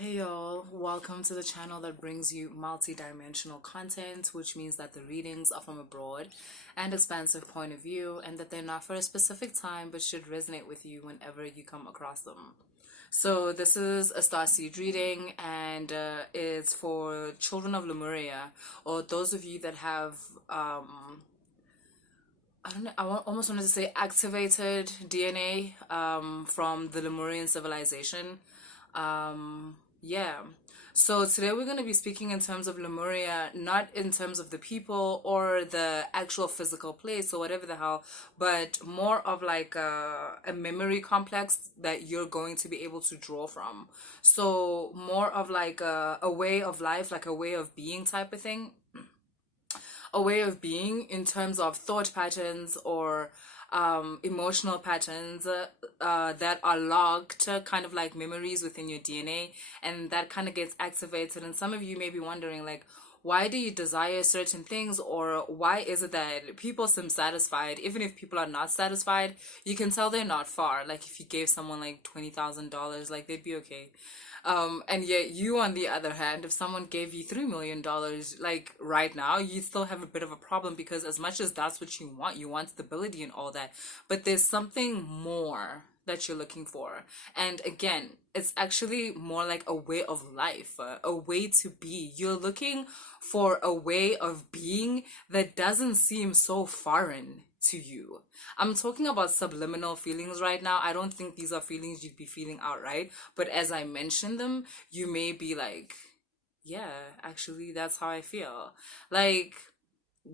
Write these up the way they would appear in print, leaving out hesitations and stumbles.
Hey y'all, welcome to the channel that brings you multi-dimensional content, which means that the readings are from a broad and expansive point of view and that they're not for a specific time but should resonate with you whenever you come across them. So this is a starseed reading and it's for children of Lemuria, or those of you that have I don't know, almost wanted to say activated DNA from the Lemurian civilization. Yeah. So today we're going to be speaking in terms of Lemuria, not in terms of the people or the actual physical place or whatever the hell, but more of like a memory complex that you're going to be able to draw from. So more of like a way of life, like a way of being type of thing, a way of being in terms of thought patterns or emotional patterns that are logged, kind of like memories within your DNA, and that kind of gets activated. And some of you may be wondering, like, why do you desire certain things, or why is it that people seem satisfied? Even if people are not satisfied, you can tell they're not far. Like if you gave someone like $20,000, like they'd be okay. And yet you, on the other hand, if someone gave you $3 million, like right now, you still have a bit of a problem, because as much as that's what you want stability and all that, but there's something more that you're looking for. And again, it's actually more like a way of life, a way to be. You're looking for a way of being that doesn't seem so foreign to you. I'm talking about subliminal feelings right now. I don't think these are feelings you'd be feeling outright, but as I mention them, you may be like, yeah, actually, that's how I feel. Like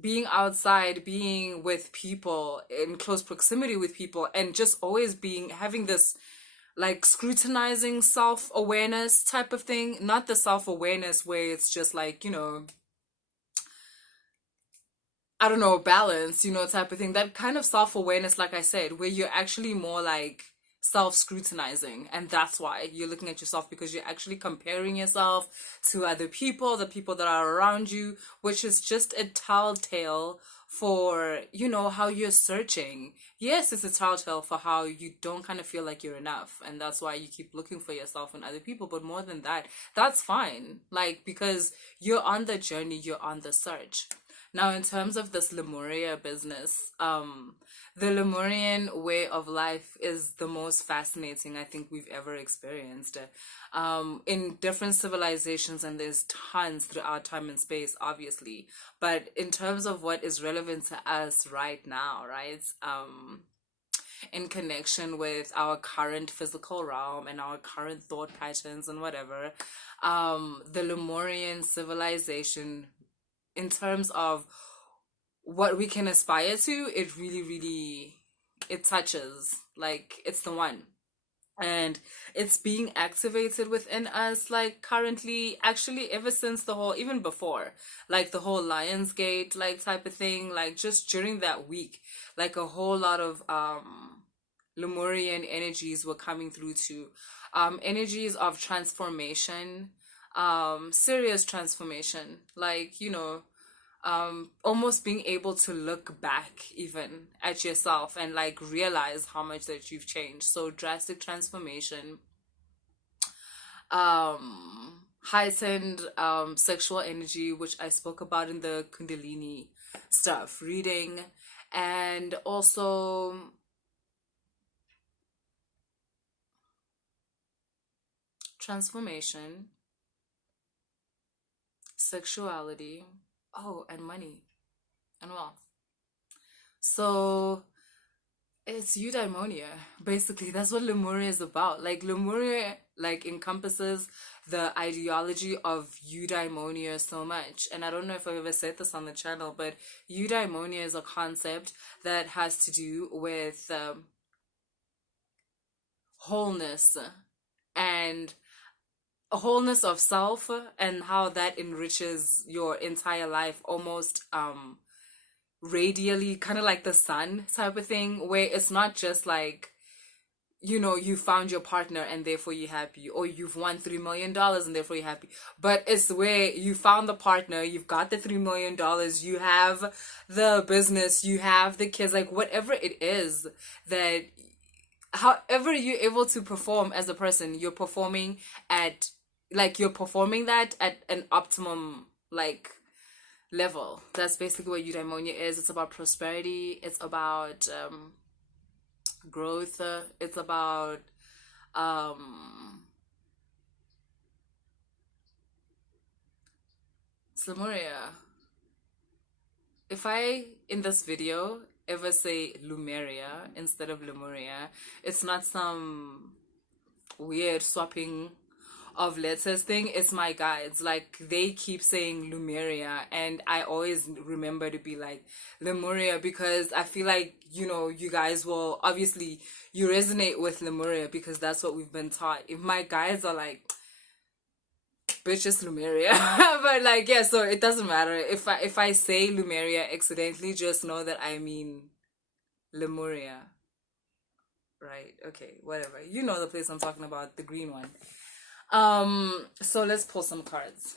being outside, being with people, in close proximity with people, and just always having this like scrutinizing self-awareness type of thing. Not the self-awareness where it's just like, I don't know, balance, type of thing. That kind of self-awareness, like I said, where you're actually more like self-scrutinizing. And that's why you're looking at yourself, because you're actually comparing yourself to other people, the people that are around you, which is just a telltale for, how you're searching. Yes, it's a telltale for how you don't kind of feel like you're enough. And that's why you keep looking for yourself in other people. But more than that, that's fine. Like, because you're on the journey, you're on the search. Now, in terms of this Lemuria business, the Lemurian way of life is the most fascinating I think we've ever experienced. In different civilizations, and there's tons throughout time and space, obviously. But in terms of what is relevant to us right now, right? In connection with our current physical realm and our current thought patterns and whatever, the Lemurian civilization, in terms of what we can aspire to, it really, really, it touches, like it's the one. And it's being activated within us, like currently, actually ever since the whole, even before, like the whole Lionsgate like type of thing, like just during that week, like a whole lot of Lemurian energies were coming through to energies of transformation, serious transformation, like, almost being able to look back even at yourself and like realize how much that you've changed. So drastic transformation, heightened sexual energy, which I spoke about in the Kundalini stuff reading, and also transformation, sexuality, oh, and money and wealth. So it's eudaimonia. Basically, that's what Lemuria is about. Like Lemuria like encompasses the ideology of eudaimonia so much. And I don't know if I've ever said this on the channel, but eudaimonia is a concept that has to do with wholeness, and a wholeness of self, and how that enriches your entire life, almost radially, kind of like the sun type of thing, where it's not just like, you found your partner and therefore you're happy, or you've won $3 million and therefore you're happy. But it's where you found the partner, you've got the $3 million, you have the business, you have the kids, like whatever it is that, however you're able to perform as a person, you're performing at like you're performing that at an optimum like level. That's basically what eudaimonia is. It's about prosperity. It's about growth. It's about Lemuria. If I in this video ever say Lemuria instead of Lemuria, it's not some weird swapping of letters thing. It's my guides. Like, they keep saying Lemuria, and I always remember to be like Lemuria, because I feel like, you know, you guys will obviously, you resonate with Lemuria because that's what we've been taught. If my guides are like, bitch, it's Lemuria. But like, yeah, so it doesn't matter if I say Lemuria accidentally, just know that I mean Lemuria. Right, okay, whatever. You know the place I'm talking about, the green one. So let's pull some cards.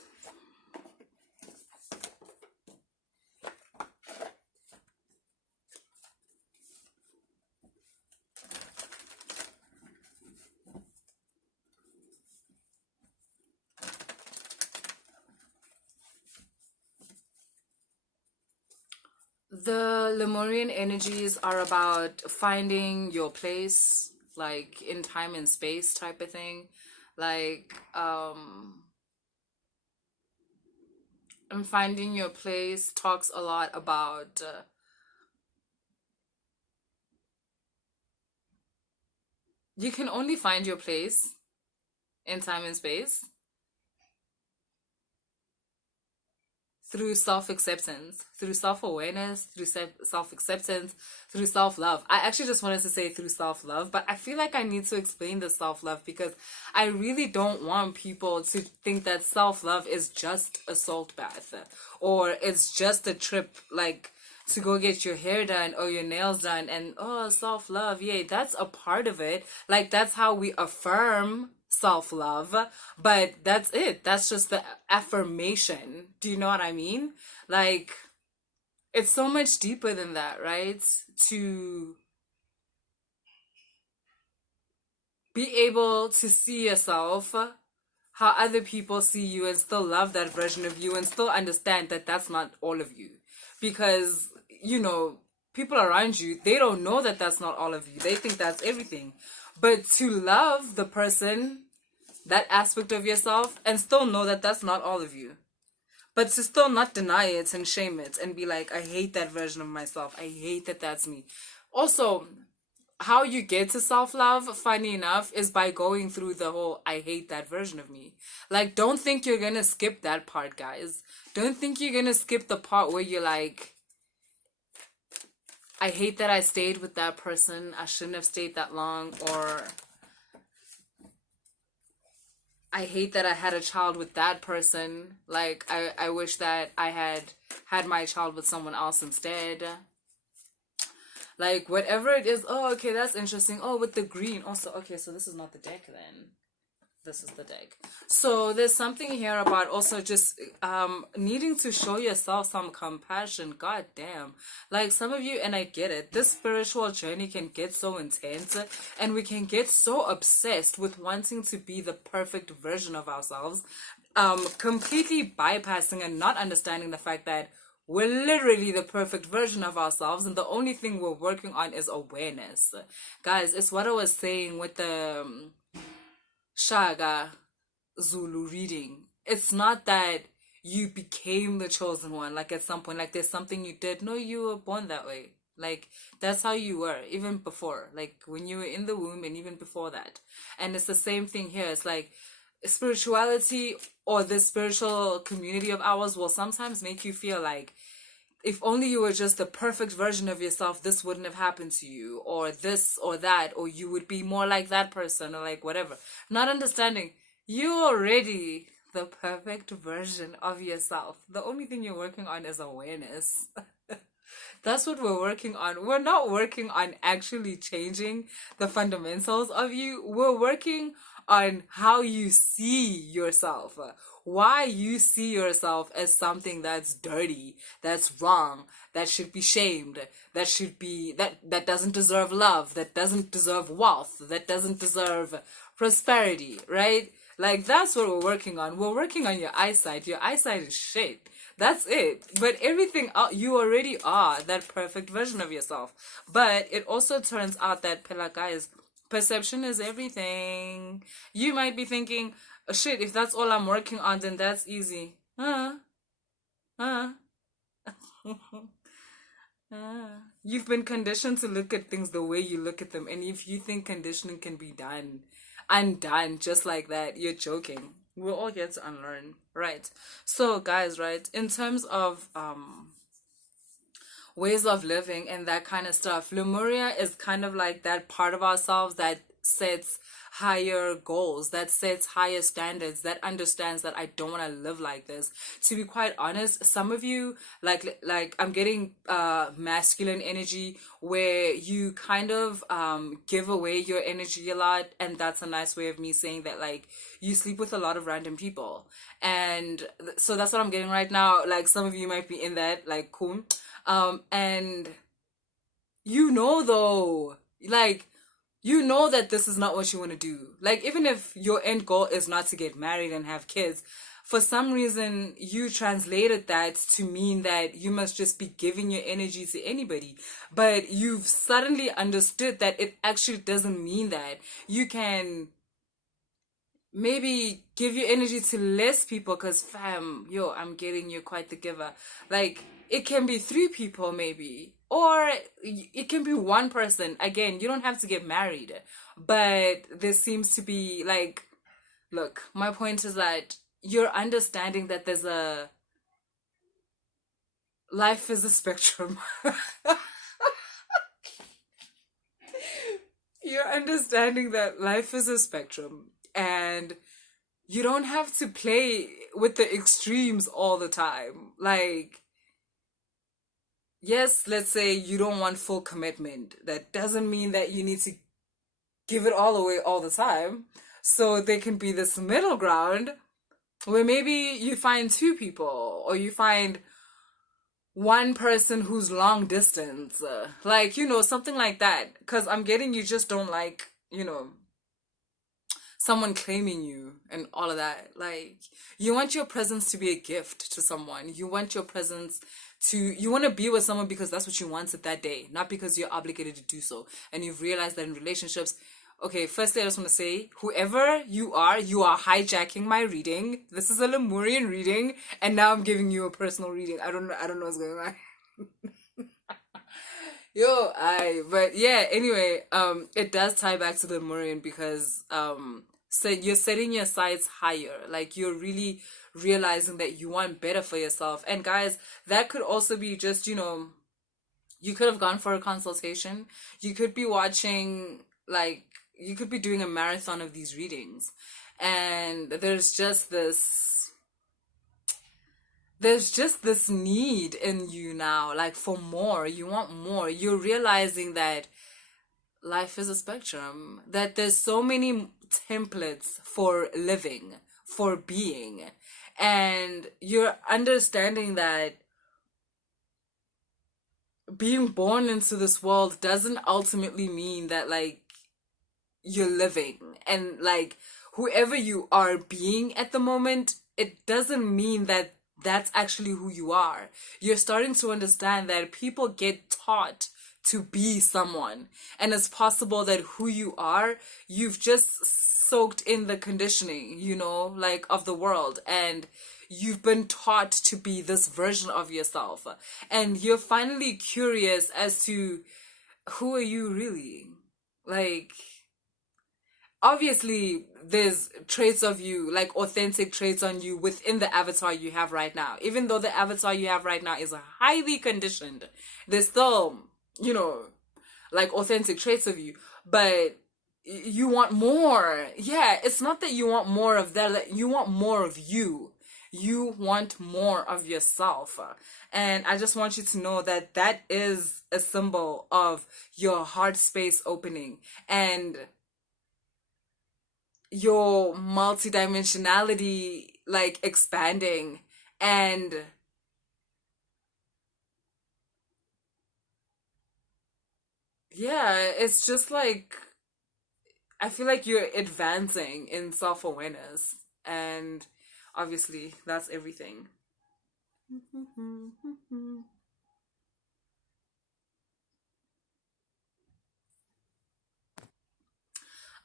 The Lemurian energies are about finding your place, like in time and space type of thing. Like, and finding your place talks a lot about you can only find your place in time and space through self-acceptance, through self-awareness, through self-acceptance, through self-love. I actually just wanted to say through self-love, but I feel like I need to explain the self-love because I really don't want people to think that self-love is just a salt bath or it's just a trip like to go get your hair done or your nails done and self-love. Yeah, that's a part of it. Like, that's how we affirm self-love, but that's it. That's just the affirmation. Do you know what I mean? Like, it's so much deeper than that, right? To be able to see yourself how other people see you and still love that version of you and still understand that that's not all of you, because you know, people around you, they don't know that that's not all of you. They think that's everything. But to love the person, that aspect of yourself, and still know that that's not all of you. But to still not deny it and shame it and be like, I hate that version of myself. I hate that that's me. Also, how you get to self-love, funny enough, is by going through the whole I hate that version of me. Like, don't think you're gonna skip that part, guys. Don't think you're gonna skip the part where you're like, I hate that I stayed with that person. I shouldn't have stayed that long. Or I hate that I had a child with that person. Like, I wish that I had my child with someone else instead. Like, whatever it is. Oh, okay, that's interesting. Oh, with the green. Also, okay, so this is not the deck then. This is the deck. So there's something here about also just needing to show yourself some compassion. God damn. Like, some of you, and I get it, this spiritual journey can get so intense and we can get so obsessed with wanting to be the perfect version of ourselves, completely bypassing and not understanding the fact that we're literally the perfect version of ourselves, and the only thing we're working on is awareness. Guys, it's what I was saying with the Shaga Zulu reading. It's not that you became the chosen one, like at some point, like there's something you did. No, you were born that way. Like, that's how you were, even before. Like, when you were in the womb and even before that. And it's the same thing here. It's like, spirituality or the spiritual community of ours will sometimes make you feel like, if only you were just the perfect version of yourself, this wouldn't have happened to you, or this or that, or you would be more like that person, or like whatever. Not understanding, you're already the perfect version of yourself. The only thing you're working on is awareness. That's what we're working on. We're not working on actually changing the fundamentals of you. We're working on how you see yourself. Why you see yourself as something that's dirty, that's wrong, that should be shamed, that should be that doesn't deserve love, that doesn't deserve wealth, that doesn't deserve prosperity, right? Like, that's what we're working on. We're working on your eyesight. Your eyesight is shit. That's it. But everything else, you already are that perfect version of yourself. But it also turns out that, guys, perception is everything. You might be thinking, oh, shit, if that's all I'm working on, then that's easy. Huh? You've been conditioned to look at things the way you look at them, and if you think conditioning can be done, undone just like that, you're joking. We're all here to unlearn, right? So, guys, right, in terms of ways of living and that kind of stuff, Lemuria is kind of like that part of ourselves that sets higher goals, that sets higher standards, that understands that I don't want to live like this. To be quite honest, some of you, like I'm getting masculine energy where you kind of give away your energy a lot, and that's a nice way of me saying that, like, you sleep with a lot of random people. And so that's what I'm getting right now. Like, some of you might be in that, like, cool. And though, like, that this is not what you want to do. Like, even if your end goal is not to get married and have kids, for some reason you translated that to mean that you must just be giving your energy to anybody. But you've suddenly understood that it actually doesn't mean that. You can maybe give your energy to less people, because fam, I'm getting you quite the giver. Like, it can be 3 people maybe, or it can be 1 person. Again, you don't have to get married, but there seems to be, like, look, my point is that you're understanding that life is a spectrum. You're understanding that life is a spectrum, and you don't have to play with the extremes all the time. Like, yes, let's say you don't want full commitment. That doesn't mean that you need to give it all away all the time. So there can be this middle ground where maybe you find 2 people, or you find 1 person who's long distance. Like, something like that. Because I'm getting, you just don't like, someone claiming you and all of that. Like, you want your presence to be a gift to someone. You want your presence you want to be with someone because that's what you wanted that day, not because you're obligated to do so. And you've realized that in relationships, okay, firstly, I just want to say, whoever you are hijacking my reading. This is a Lemurian reading, and now I'm giving you a personal reading. I don't know what's going on. But yeah, anyway, it does tie back to the Lemurian, because so you're setting your sights higher. Like, you're really realizing that you want better for yourself. And guys, that could also be just, you could have gone for a consultation. You could be watching, like, you could be doing a marathon of these readings, and there's just this need in you now, like, for more. You want more. You're realizing that life is a spectrum, that there's so many templates for living, for being, and you're understanding that being born into this world doesn't ultimately mean that, like, you're living, and, like, whoever you are being at the moment, it doesn't mean that that's actually who you are. You're starting to understand that people get taught to be someone, and it's possible that who you are, you've just soaked in the conditioning, like, of the world, and you've been taught to be this version of yourself, and you're finally curious as to who are you really. Like, obviously there's traits of you, like authentic traits on you within the avatar you have right now. Even though the avatar you have right now is highly conditioned, there's still, like, authentic traits of you. But you want more. Yeah, it's not that you want more of that, you want more of you. You want more of yourself. And I just want you to know that that is a symbol of your heart space opening, and your multidimensionality, like, expanding. And yeah, it's just like, I feel like you're advancing in self-awareness, and obviously that's everything.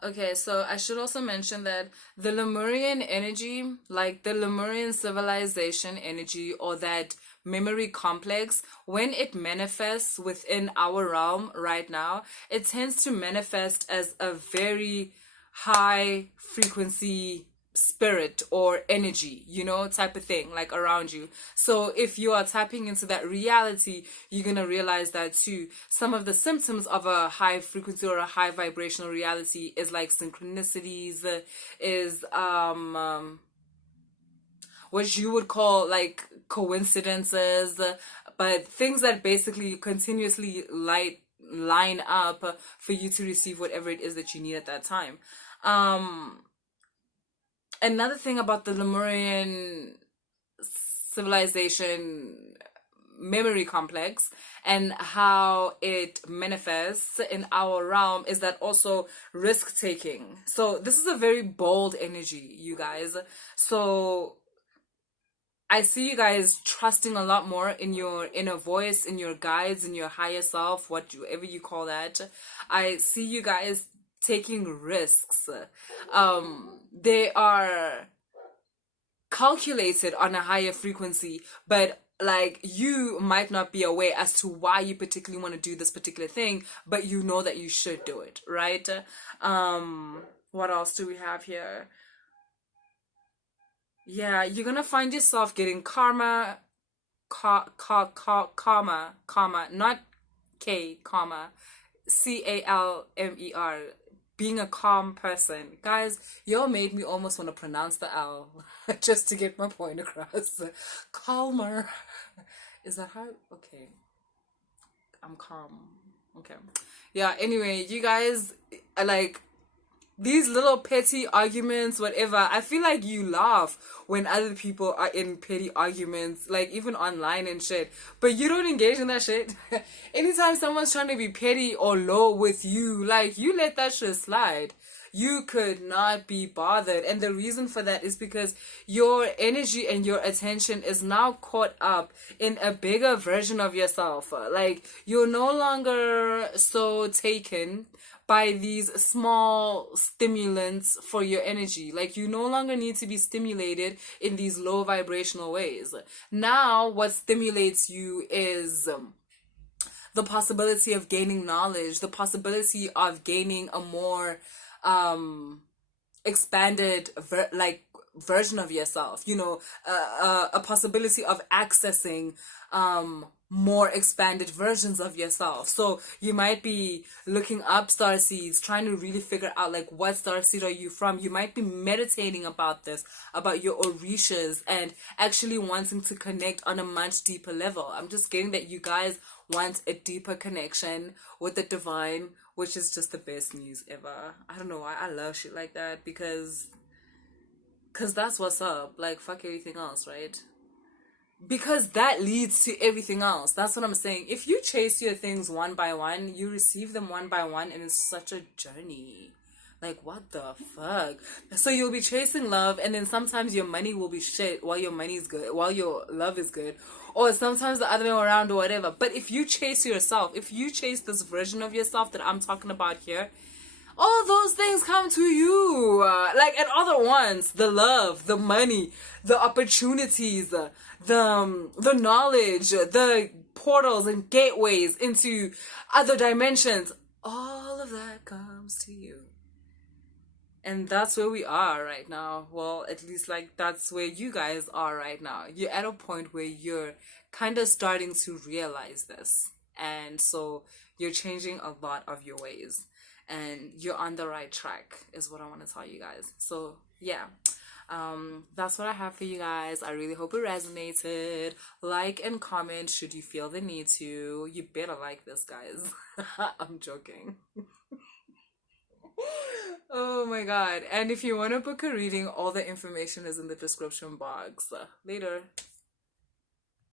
Okay, so I should also mention that the Lemurian energy, like the Lemurian civilization energy or that memory complex, when it manifests within our realm right now, it tends to manifest as a very high frequency spirit or energy, type of thing, like around you. So if you are tapping into that reality, you're gonna realize that too. Some of the symptoms of a high frequency or a high vibrational reality is like synchronicities, is what you would call like coincidences, but things that basically continuously line up for you to receive whatever it is that you need at that time. Another thing about the Lemurian civilization memory complex and how it manifests in our realm is that also risk taking. So this is a very bold energy, you guys. So I see you guys trusting a lot more in your inner voice, in your guides, in your higher self, whatever you call that. I see you guys taking risks. They are calculated on a higher frequency, but like you might not be aware as to why you particularly want to do this particular thing, but you know that you should do it, right? What else do we have here? Yeah, you're gonna find yourself getting karma, not K, comma, CALMER, being a calm person. Guys, y'all made me almost want to pronounce the L just to get my point across. Calmer. Is that how? Okay. I'm calm. Okay. Yeah, anyway, you guys, like, these little petty arguments, whatever, I feel like you laugh when other people are in petty arguments, like even online and shit, but you don't engage in that shit. Anytime someone's trying to be petty or low with you, like, you let that shit slide. You could not be bothered. And the reason for that is because your energy and your attention is now caught up in a bigger version of yourself. Like, you're no longer so taken by these small stimulants for your energy. Like, you no longer need to be stimulated in these low vibrational ways. Now, what stimulates you is the possibility of gaining knowledge, the possibility of gaining a more expanded version of yourself, a possibility of accessing more expanded versions of yourself. So you might be looking up star seeds, trying to really figure out like what star seed are you from. You might be meditating about this, about your Orishas, and actually wanting to connect on a much deeper level. I'm just getting that you guys want a deeper connection with the divine, which is just the best news ever. I don't know why I love shit like that, because that's what's up. Like, fuck everything else, right? Because that leads to everything else. That's what I'm saying. If you chase your things one by one, you receive them one by one, and it's such a journey. Like, what the fuck? So you'll be chasing love, and then sometimes your money will be shit while your money is good, while your love is good. Or sometimes the other way around or whatever. But if you chase yourself, if you chase this version of yourself that I'm talking about here, all those things come to you. Like, and other ones, the love, the money, the opportunities, the knowledge, the portals and gateways into other dimensions. All of that comes to you. And that's where we are right now. Well, at least like that's where you guys are right now. You're at a point where you're kind of starting to realize this. And so you're changing a lot of your ways. And you're on the right track is what I want to tell you guys. So yeah. That's what I have for you guys. I really hope it resonated. Like and comment should you feel the need to. You better like this, guys. I'm joking. Oh my god. And if you want to book a reading, all the information is in the description box. Later.